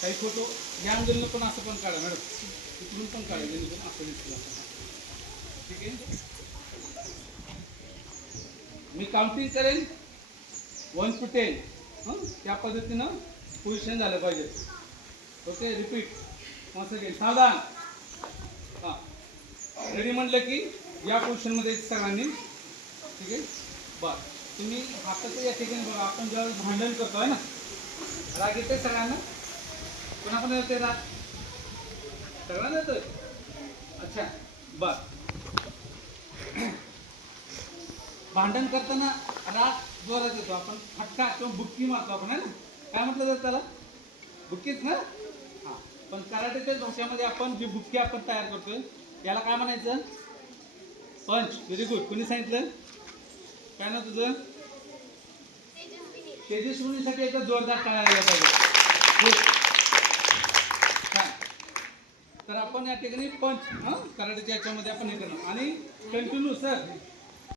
काही फोटो या अँगलनं पण असं पण काढा मॅडम, इकडून पण काढा जेणेकरून असं दिसलं. ठीक आहे, मी काउंटिंग करेन 1 to 10. त्या पद्धतीनं पोझिशन झालं पाहिजे. Okay, repeat once again. सावधान. हां, रेडी म्हटलं की या पोझिशनमध्ये सगळ्यांनी. ठीक आहे, बरं. तुम्ही हाताचं या ठिकाणी बघा, आपण ज्यावेळेस भांडण करतो आहे ना, राग येते सगळ्यांना, कोणाकोणा येते राग? सगळ्यांना येतोय. अच्छा, बर. भांडण करताना राग जोरात येतो, आपण फटका किंवा बुक्की मारतो आपण, आहे ना? काय म्हटलं जातं त्याला? बुक्कीच ना? हां. पण कराटेच्या भाषेमध्ये आपण जी बुक्की आपण तयार करतोय याला काय म्हणायचं? पंच. Very good. कोणी सांगितलं? काय ना तुझं? तेजस्विनीसाठी एकदा जोरदार टाळायला पाहिजे. तर आपण या ठिकाणी पंच कराटेच्या याच्यामध्ये आपण हे करणार आणि कंटिन्यू सर